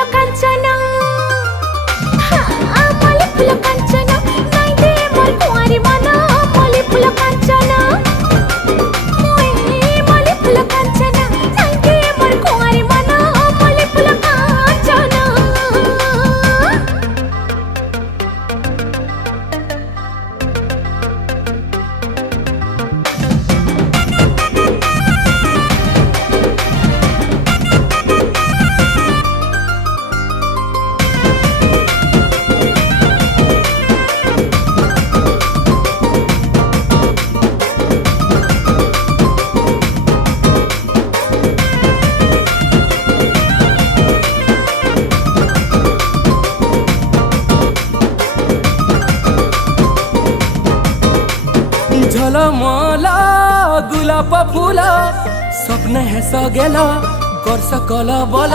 फुल कांचना मल्ली फुल कांचना नाई दे मोर कुंवारी मन मल्ली फुल कांचना मल्ली फुल कांचना नाई दे मोर कुंवारी मन मल्ली फुल कांचना। झलमला गुलाब फुला स्वप्न हे सगेला कर सकल बल।